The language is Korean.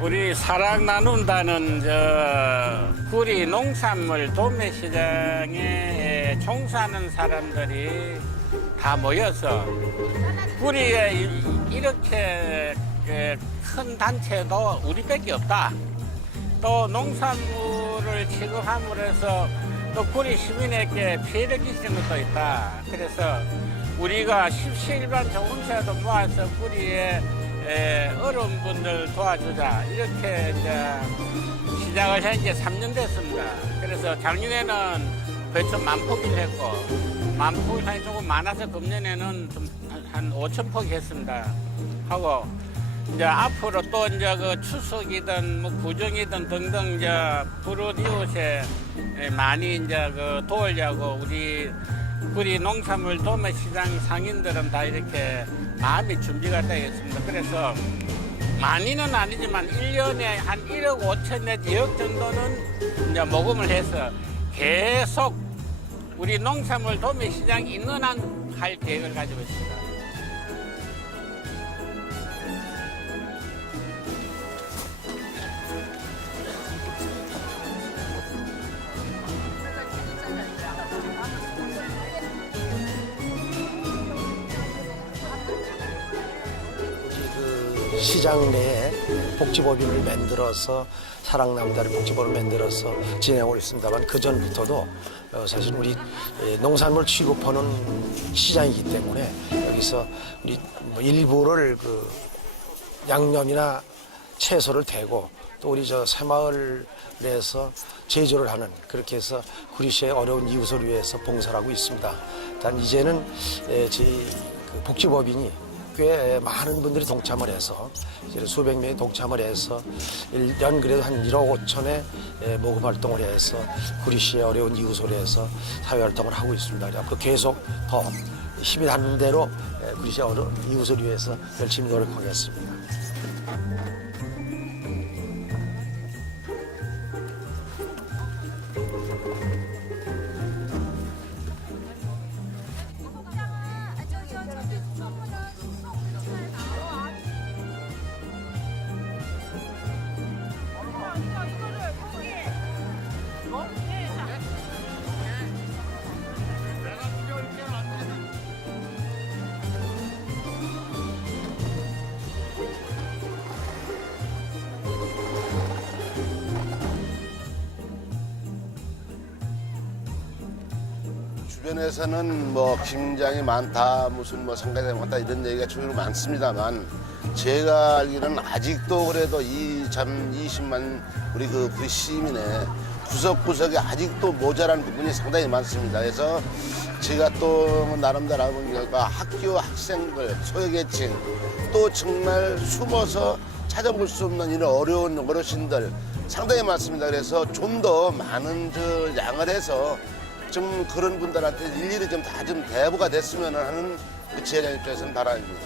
우리 사랑 나눈다는 저 구리 농산물 도매시장에 종사하는 사람들이 다 모여서 구리에 이- 이렇게 그큰 단체도 우리밖에 없다. 또 농산물을 취급함으로 해서 또 구리 시민에게 피해를 끼치는 것도 있다. 그래서 우리가 십시일반 조금이라도 모아서 구리에 에, 어려운 분들 도와주자. 이렇게 이제 시작을 한 지 3년 됐습니다. 그래서 작년에는 배추 만 포기를 했고, 만 포기 산이 조금 많아서 금년에는 좀한 5천 포기 했습니다. 하고, 이제 앞으로 또 이제 그 추석이든 뭐 구정이든 등등 이제 부르 이웃에 많이 이제 그 도우려고 우리 우리 농산물 도매 시장 상인들은 다 이렇게 마음이 준비가 되어 있습니다. 그래서 많이는 아니지만 일년에 한 1억 5천 내지 2억 정도는 이제 모금을 해서 계속 우리 농산물 도매 시장이 있는 한 할 계획을 가지고 있습니다. 시장 내에 복지법인을 만들어서 사랑남다리 복지법을 만들어서 진행하고 있습니다만 그 전부터도 어, 사실 우리 에, 농산물 취급하는 시장이기 때문에 여기서 우리 뭐 일부를 그 양념이나 채소를 대고 또 우리 저 새마을에서 제조를 하는 그렇게 해서 구리시의 어려운 이웃을 위해서 봉사를 하고 있습니다. 단 이제는 에, 저희 그 복지법인이 꽤 많은 분들이 동참을 해서 이제 수백 명이 동참을 해서 1년 그래도 한 1억 5천의 에, 모금 활동을 해서 구리시의 어려운 이웃을 위해서 사회 활동을 하고 있습니다. 앞으로 계속 더 힘이 닿는 대로 에, 구리시의 이웃을 위해서 열심히 노력하겠습니다. 주변에서는 뭐 김장이 많다 무슨 뭐 상가이 많다 이런 얘기가 주로 많습니다만 제가 알기로는 아직도 그래도 이 참 20만 우리 그 우리 시민의 구석구석에 아직도 모자란 부분이 상당히 많습니다. 그래서 제가 또 나름대로 알아본 결과 학교 학생들 소외계층 또 정말 숨어서 찾아볼 수 없는 이런 어려운 어르신들 상당히 많습니다. 그래서 좀 더 많은 저 양을 해서 좀 그런 분들한테 일일이 좀 다 좀 대부가 됐으면 하는 그 지혜자 입장에서는 바람입니다.